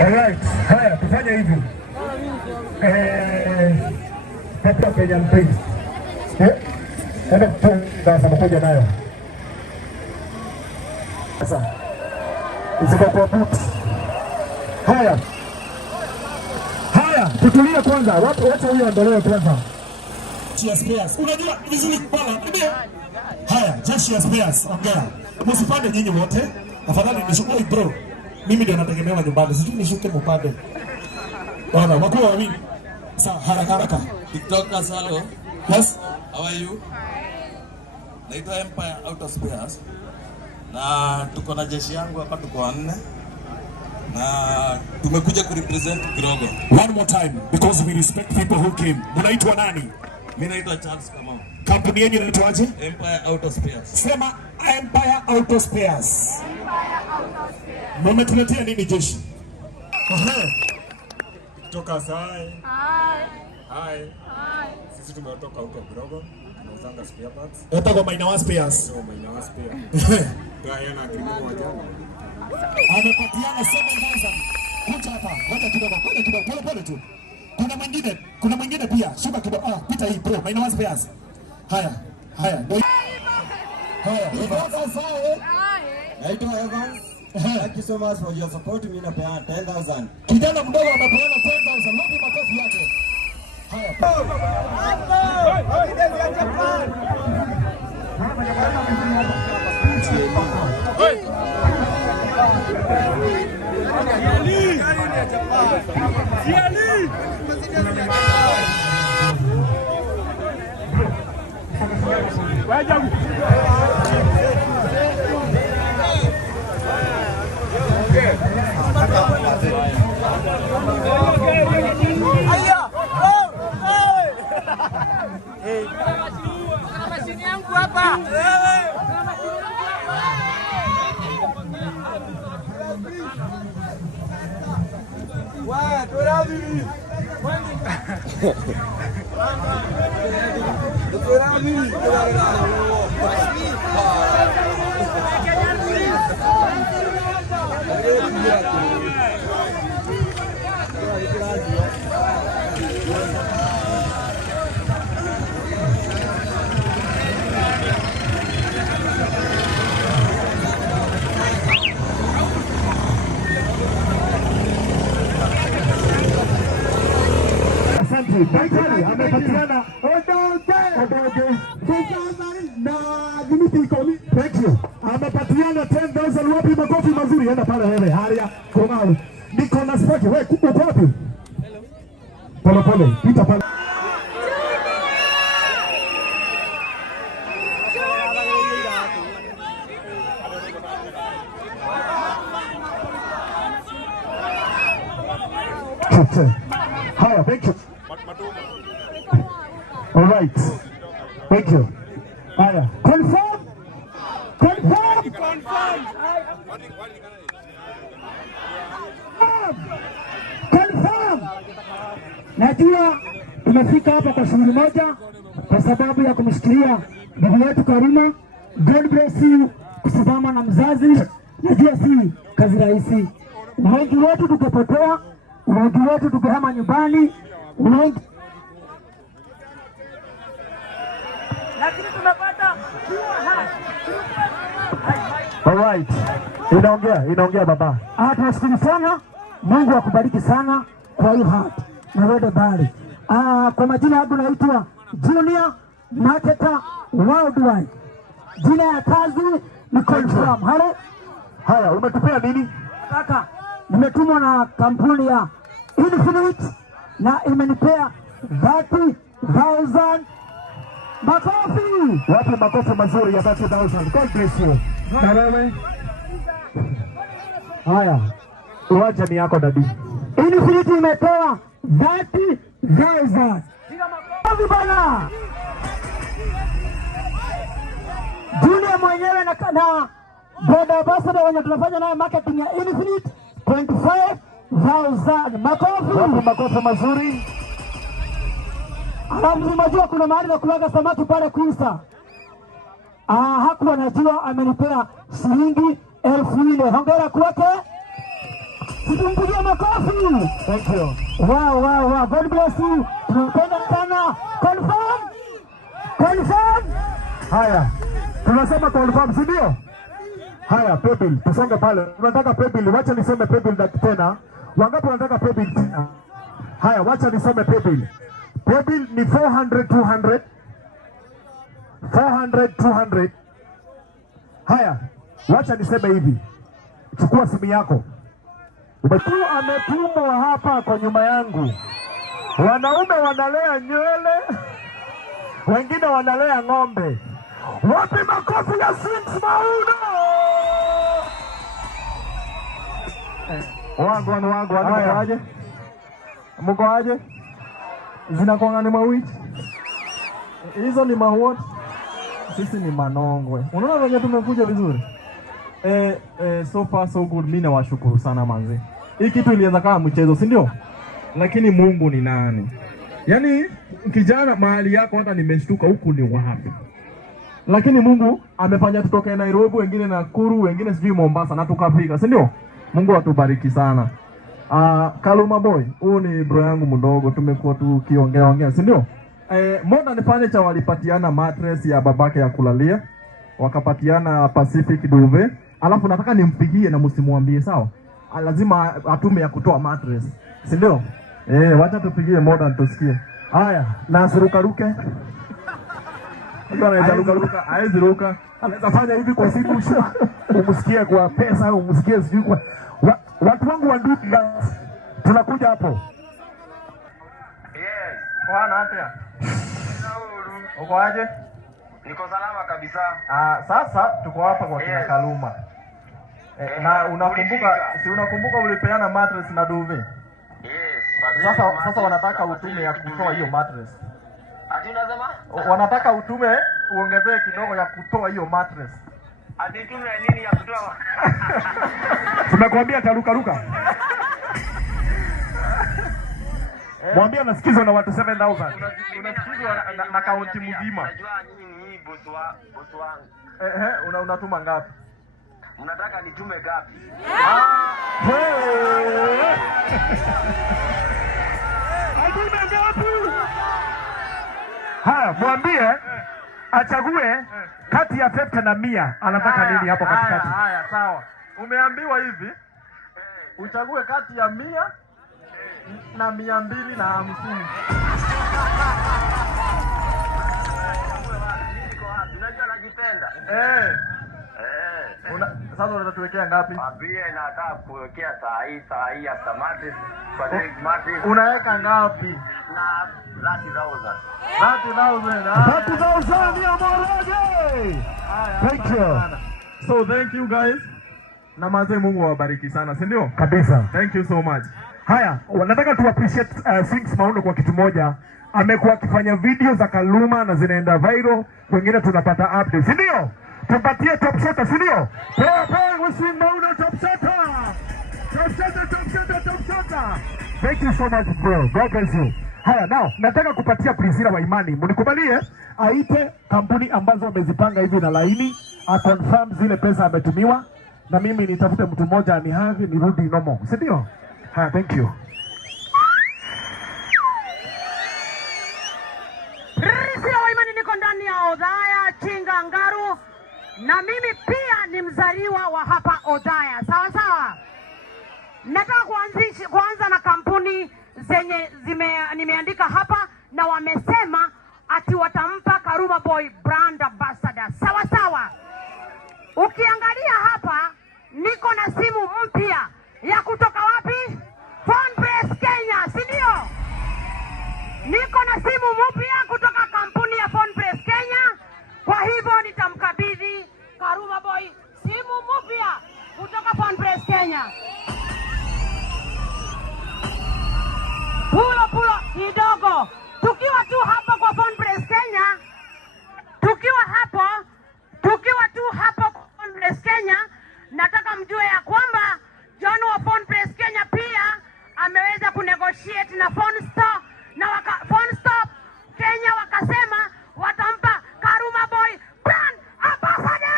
Alright, haya tufanye hivi. Papa Kenyan Prince. Ndio tunataka kuja nayo. Sasa. Isikopo buti. Haya. Haya, tutulie kwanza. Watu huyo endelee kwanza. Spares. Unajua vizuri bwana, ndio. Haya, just spares. Ongea. Msipande nyinyi wote. Afadhali nishukue bro. Mimi ndio nategemewa nyumbani. Sijui nishuke mpande. Bwana, wako wawili. Sawa, haraka. TikTok Salo. Yes. How are you? Naitwa Empire Auto Spares. Na tuko na jeshi yangu hapa, tuko wanne. Na tumekuja kurepresent Kirogo. One more time because we respect people who came. Unaitwa nani? Mimi naitwa Charles Kamau. Kampuni yenu inaitwaje? Empire Auto Spares. Sema Empire Auto Spares. Mmetuletea nini jeshi? Kutoka Sai. Hi. Sisi tumetoka huko Kirogo. Tunauzanga spare parts. Hata kwa Maina Spares. Sio Maina spare. Gaya na kilimo wa jana. Amepatiana 7,000. Kuja hapa. Ngoja kidogo. Pole tu. Kuna mwingine pia. Shuka kidogo. Pita hii bro. Maina Spares. Haya. Haya. Kutoka Sai. Naitwa Evans. Thank you so much for your support. Mimi napeana 10,000. Kijana mdogo amepeana 10,000. Wapi makofi yake? Haya. Daktari amepatiana thank you. Amepatiana 10,000. Wapi makofi mazuri? Enda pale wewe. Haya, kongao. Niko na sport. Wewe uko wapi? Pole pole. Pita pale. Haya, thank you. All right. Thank you. Haya. Confirm. Najua tumefika hapa kwa shughuli moja kwa sababu ya kumshikilia bibi yetu Karima. God bless you kusimama na mzazi. Najua si kazi rahisi. Wengi wetu tukapotea, wengi wetu tukahama nyumbani, wengi lakini tunapata. Alright. Inaongea baba. Tunashukuru sana. Mungu akubariki sana kwa hiyo hati. Na wewe bali. Kwa majina yangu naitwa Junior Marketer Worldwide. Jina ya kazi ni Confirm. Haya, umetupea nini? Kaka, nimetumwa na kampuni ya Infinite na imenipea 30,000. Makofi! Wapi makofi mazuri ya 30,000? God bless you. Na wewe? Haya, uwanja ni yako dadi. Infinite imetoa 30,000. Makofi bana! Junior mwenyewe na board ambassador wenye tunafanya naye marketing ya Infinite 25,000. Makofi! Wapi makofi mazuri? Unajua kuna mahali na kulaga samaki pale Kuisa. Hakuwa najua amenipea shilingi 4,000. Hongera kwake. Tutumpigie makofi. Thank you. Wow. God bless you. Tunapenda sana. Confirm. Haya. Tunasema confirm, si ndio? Haya, Pebble, tusonge pale. Unataka Pebble, wacha niseme Pebble tena. Wangapi wanataka Pebble tena? Haya, wacha niseme Pebble. Pebble ni 400, 200. Haya, wacha niseme hivi. Chukua simu yako. Ametumwa hapa kwa nyuma yangu. Wanaume wanalea nywele, wengine wanalea ng'ombe. Wapi makofi ya Sins Mauno? Wangu aje? Mko aje? Zinakuanga ni mawiki. Hizo ni mahuot. Sisi ni manongwe. Unaona venye tumekuja vizuri? So far so good. Mimi nawashukuru sana manzi. Hii kitu ilianza kama mchezo, si ndio? Lakini Mungu ni nani? Yaani kijana mahali yako hata nimeshtuka huku ni wapi? Lakini Mungu amefanya tutoke Nairobi, wengine Nakuru, wengine sijui Mombasa na tukafika, si ndio? Mungu atubariki sana. Kaluma boy, huyu ni bro yangu mdogo, tumekuwa tukiongea, si ndio? Modern Furniture walipatiana mattress ya babake ya kulalia, wakapatiana Pacific duvet alafu nataka nimpigie na msimuambie, sawa? Lazima atume ya kutoa mattress, si ndio? Wacha tupigie Modern tusikie. Haya, na sirukaruke. Ruka, haizi ruka. Anaweza fanya hivi kwa siku umsikie kwa pesa au umsikie sijui kwa watu wangu wa Duka. Tunakuja hapo. Yes. Bwana afya. Uko aje? Niko salama kabisa. Sasa tuko hapa kwa kina Kaluma. Na unakumbuka ulipeana mattress na duvet? Yes. Sasa wanataka utume ya kutoa hiyo mattress. Ati unasema? Wanataka utume uongezee kidogo ya kutoa hiyo mattress. Ati tume nini ya kutoa? Tunakwambia taruka. Mwambie anasikizwa na watu 7,000. Unasikizwa na kaunti mzima. Unajua nini hii boss wangu? Unatuma ngapi? Mnataka nitume ngapi? Atume ngapi? Haya, mwambie achague kati ya 50 na 100. Anataka nini hapo katikati? Haya, sawa. Umeambiwa hivi. Uchague kati ya 100 na 250. Unajua najipenda. Sasa unatuwekea ngapi? Ambie nataka kuwekea saa hii hasta mattress kwa mattress. Unaweka ngapi? Na 30,000. 30,000 ya Moroge. Thank you. So thank you guys. Na mazee Mungu awabariki sana, si ndio? Kabisa. Thank you so much. Haya, nataka tu appreciate Sings Maundo kwa kitu moja. Amekuwa akifanya video za Kaluma na zinaenda viral, wengine tunapata updates, si ndio? Tumpatie top shot, si ndio? Kwa Sings Maundo top shot. Top shot. Thank you so much bro. God bless you. Haya, now nataka kupatia Priscilla wa Imani. Mnikubalie aite kampuni ambazo amezipanga hivi na laini, confirm zile pesa ametumiwa, na mimi nitafute mtu mmoja anihave nirudi nomo. Si ndio? Haya, thank you. Priscilla wa Imani, niko ndani ya Othaya Chingangaru, na mimi pia ni mzaliwa wa hapa Othaya. Sawa. Nataka kuanza na kampuni zenye nimeandika hapa, na wamesema ati watampa Karuma Boy brand ambassador. Sawa. Ukiangalia hapa niko na simu mpya ya kutoka wapi? PhonePress Kenya, si ndio? Niko na simu mpya kutoka kampuni ya PhonePress Kenya. Kwa hivyo nitamkabidhi Karuma Boy simu mpya kutoka PhonePress Kenya. Pulo kidogo. Tukiwa tu hapa kwa PhonePress Kenya, tukiwa tu hapa kwa PhonePress Kenya, nataka mjue ya kwamba John wa PhonePress Kenya pia ameweza kunegotiate na Phone Store, na Phone Store Kenya wakasema watampa Karuma Boy brand ambassador.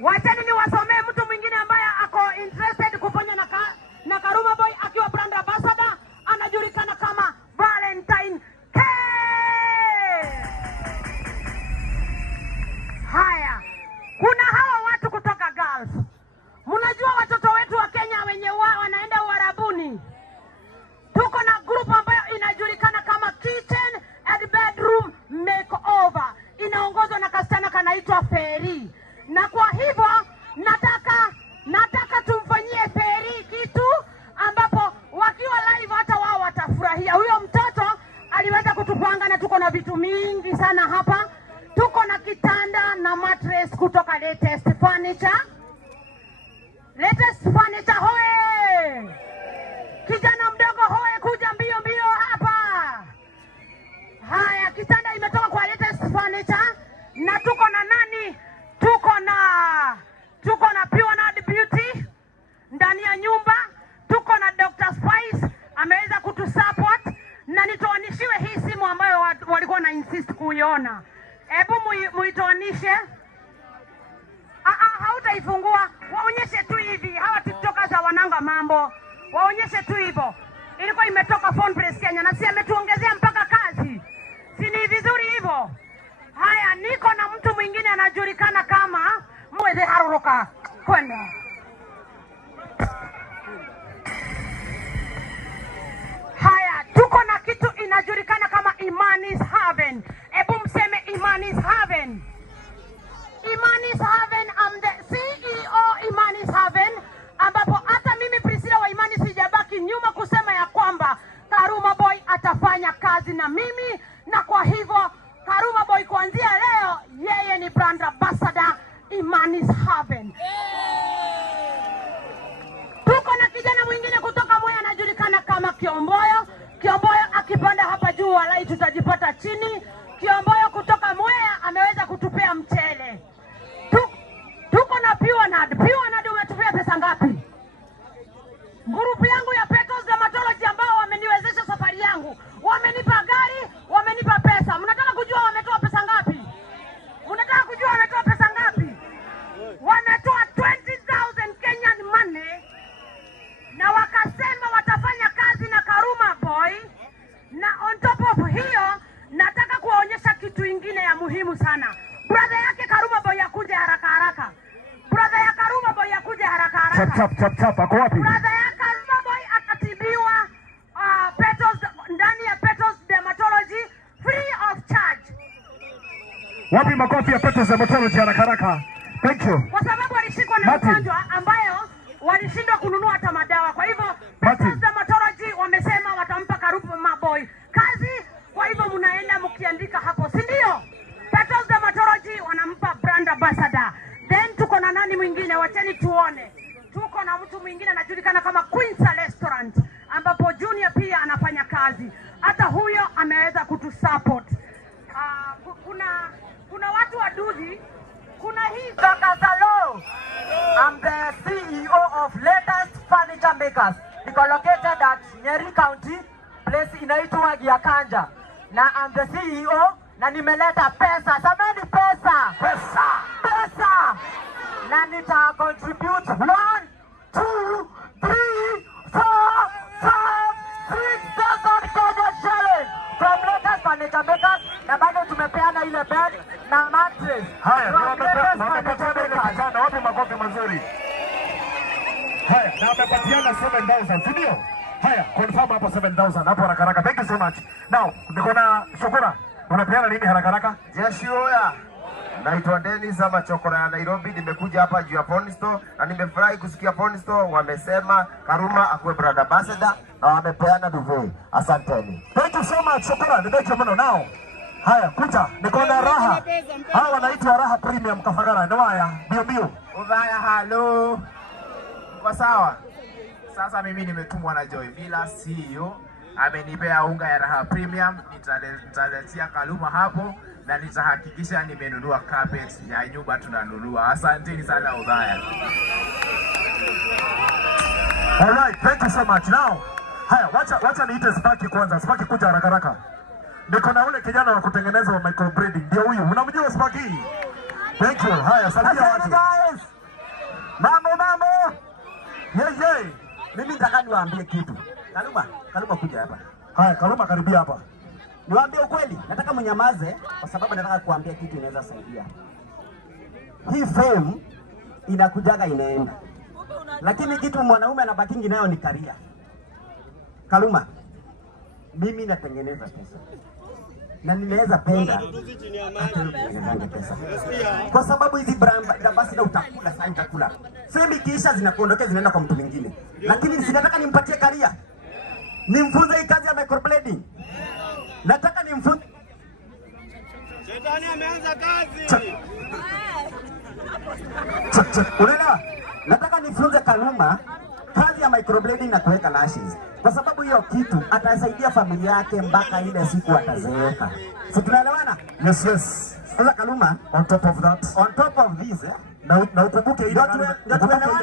Wacheni niwasomee mtu mwingine ambaye ako interested kufanya na Karuma Boy akiwa brand ambassador. Anajulikana kama Valentine K. Haya, kuna hawa watu kutoka Gulf. Mnajua watoto wetu wa Kenya wenye wanaenda Uarabuni. Tuko na group ambayo inajulikana kama Kitchen and Bedroom Makeover. Inaongozwa na kasichana kanaitwa Feri. Na kwa hivyo nataka tumfanyie Feri kitu ambapo wakiwa live hata wao watafurahia. Huyo mtoto aliweza kutupanga, na tuko na vitu mingi sana hapa. Tuko na kitanda na mattress kutoka Latest Furniture. Latest Furniture hoe! Kijana mdogo hoe, kuja mbio hapa. Haya, kitanda imetoka kwa Latest Furniture. Na tuko na nani? Tuko na Pure Nad Beauty ndani ya nyumba. Tuko na Dr. Spice ameweza kutusupport, na nitoanishiwe hii simu ambayo walikuwa na insist kuiona. Hebu muitoanishe. Hautaifungua. Waonyeshe tu hivi. Hawa TikTokers wananga mambo. Waonyeshe tu hivyo. Ilikuwa imetoka PhonePress Kenya, na si ametuongezea mpaka kazi. Si ni vizuri hivyo? Haya, niko na mtu mwingine anajulikana kama Mweze Haruruka. Kwenda. Haya, tuko na kitu inajulikana kama Imani's Haven. Ebu mseme Imani's Haven. Imani's Haven, I'm the CEO Imani's Haven, ambapo hata mimi Priscilla wa Imani sijabaki nyuma kusema ya kwamba Karuma Boy atafanya kazi na mimi, na kwa hivyo Karuma Boy kuanzia leo yeye ni brand ambassador Imani's Haven. Tuko na kijana mwingine kutoka Mwea anajulikana kama Kiomboyo. Kiomboyo akipanda hapa juu walai tutajipata chini. Kiomboyo kutoka Mwea ameweza kutupea mchele. Tuko na Piwanad. Piwanad umetupea pesa ngapi? Grupu yangu ya Petals Dermatology ambao wameniwezesha safari yangu. Wamenipa gari, wamenipa pesa. Mnataka kujua wametoa pesa ngapi? Mnataka kujua wametoa pesa ngapi? Wametoa 20,000 Kenyan money. Na wakasema watafanya kazi na Karuma Boy. Na on top of hiyo, nataka kuwaonyesha kitu ingine ya muhimu sana. Brother yake Karuma Boy yakuje haraka haraka. Brother ya Karuma Boy yakuje haraka haraka. Chap, ako wapi? Brother ya Karuma Boy akatibiwa Petals, ndani ya Petals Dermatology free of charge. Wapi makofi ya Petals Dermatology haraka haraka? Thank you. Kwa sababu walishikwa na ugonjwa ambayo walishindwa kununua hata madawa. Kwa hivyo Petals Dermatology wamesema watampa Karuma Boy kazi. Kwa hivyo mnaenda mkiandika hapo, si ndio? Petals Dermatology wanampa brand ambassador. Then tuko na nani mwingine? Wacheni tuone. Tuko na mtu mwingine anajulikana kama Queen's Restaurant, ambapo Junior pia anafanya kazi. Hata huyo ameweza kutusupport. Kuna watu wa Dudi. Kuna hii Hello. I'm the CEO of Latest Furniture Makers. It's located at Nyeri County, place inaitwa Giakanja. Na I'm the CEO na nimeleta pesa. Sameni pesa. Pesa. Na nita contribute 1, 2, 3, 4, 5, 6,000 Kenyan shillings from Latest Furniture Makers. Na bado tumepeana ile bed na mattress. Haya, wamepatiana wapi makofi mazuri? Haya, na wamepatiana 7,000, si ndio? Haya, confirm hapo 7,000 hapo haraka haraka. Thank you so much. Now, niko na Shukura. Unapeana nini haraka haraka? Jeshi oya. Naitwa Dennis ama Chokora ya Nairobi. Nimekuja hapa juu ya Phone Store na nimefurahi kusikia Phone Store wamesema Karuma akuwe brand ambassador na wamepeana duvet. Asanteni. Thank you so much Shukura. Nimekuja mno nao. Haya, kuja. Niko na Raha. Hawa wanaitwa Raha Premium Kafagara. Ndio haya. Bio. Udhaya halo. Kwa sawa. Sasa mimi nimetumwa na Joy Mila CEO. Amenipea unga ya Raha Premium. Nitaletea Karuma hapo na nitahakikisha nimenunua carpet ya nyumba tunanunua. Asanteni sana Udhaya. All right, thank you so much. Now, haya, wacha niite Sparky kwanza. Sparky kuja haraka haraka. Niko na ule kijana wa kutengeneza wa microbreeding. Ndio huyu. Unamjua Sparky? Thank you. Haya, salimia watu. Guys. Mambo. Yey. Mimi nataka niwaambie kitu. Karuma kuja hapa. Haya, Karuma karibia hapa. Niwaambie ukweli, nataka mnyamaze kwa sababu nataka kuambia kitu inaweza saidia. Hii fame inakujaga inaenda. Lakini kitu mwanaume anabakingi nayo ni career. Karuma, mimi natengeneza pesa. Na ninaweza penda hata pesa. Kwa sababu hizi brand basi na utakula sana utakula. Fame kisha zinakuondokea zinaenda kwa mtu mwingine. Lakini sinataka nimpatie career. Nimfunze hii kazi ya microblading. Nataka nimfunze. Shetani ameanza kazi. Unaelewa? Nataka nifunze Karuma kazi ya microblading na kuweka lashes. Kwa sababu hiyo kitu atasaidia familia yake mpaka ile siku atazeeka. Si tunaelewana? Yes. Sasa Karuma, On top of this, na ukumbuke ile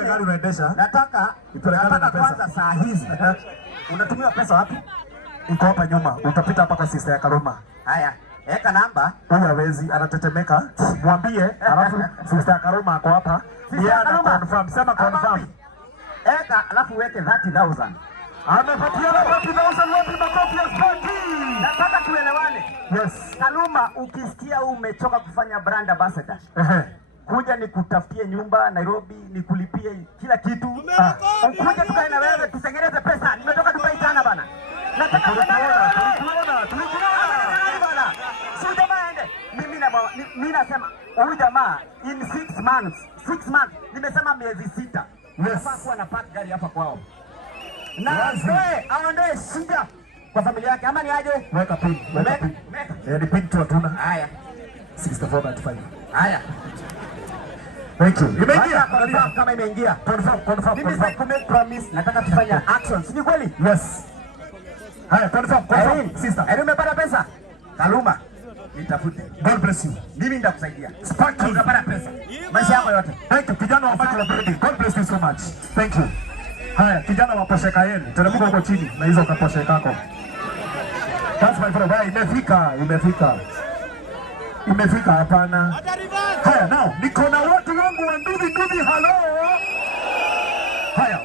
gari unaendesha. Nataka kwanza saa hizi. Unatumia pesa wapi? Iko hapa nyuma. Utapita hapa kwa sister ya Karuma. Haya, eka namba. Huyu hawezi, anatetemeka. Mwambie, alafu sister ya Karuma ako hapa. Yeye ana confirm, sema confirm. Eka alafu uweke 30,000. Amepatiana 30,000 wapi makofi ya Sparky? Nataka tuelewane. Yes. Kaluma, ukisikia umechoka kufanya brand ambassador, kuja nikutafutie nyumba Nairobi, nikulipie kila kitu. Ukuja tukae na wewe tutengeneze pesa. Nimetoka Dubai jana bana. Nataka tulikuona. Si jamaa ende. Mimi nasema huyu jamaa in 6 months, nimesema miezi 6. Nafaa kuwa na park gari hapa kwao. Na wewe aondoe shida kwa familia yake ama ni aje? Weka pin. Ni pin tu hatuna. Haya. 64.5. Haya. Thank you. Imeingia kama imeingia. Confirm. Mimi sasa kumake promise nataka tufanya actions. Ni kweli? Yes. Haya, confirm. Sister. Umepata pesa? Kaluma. Nitafute. God bless you. Mimi nitakusaidia. Sparky. Utapata pesa. Maisha yako yote. Thank you. Kijana wa Michael Brady. God bless you so much. Thank you. Haya, kijana wa Porsche Cayenne. Teremka huko chini na hizo Porsche kako. That's my friend. Imefika hapana. Haya, now niko na watu wangu wa Nduthi. Hello. Haya,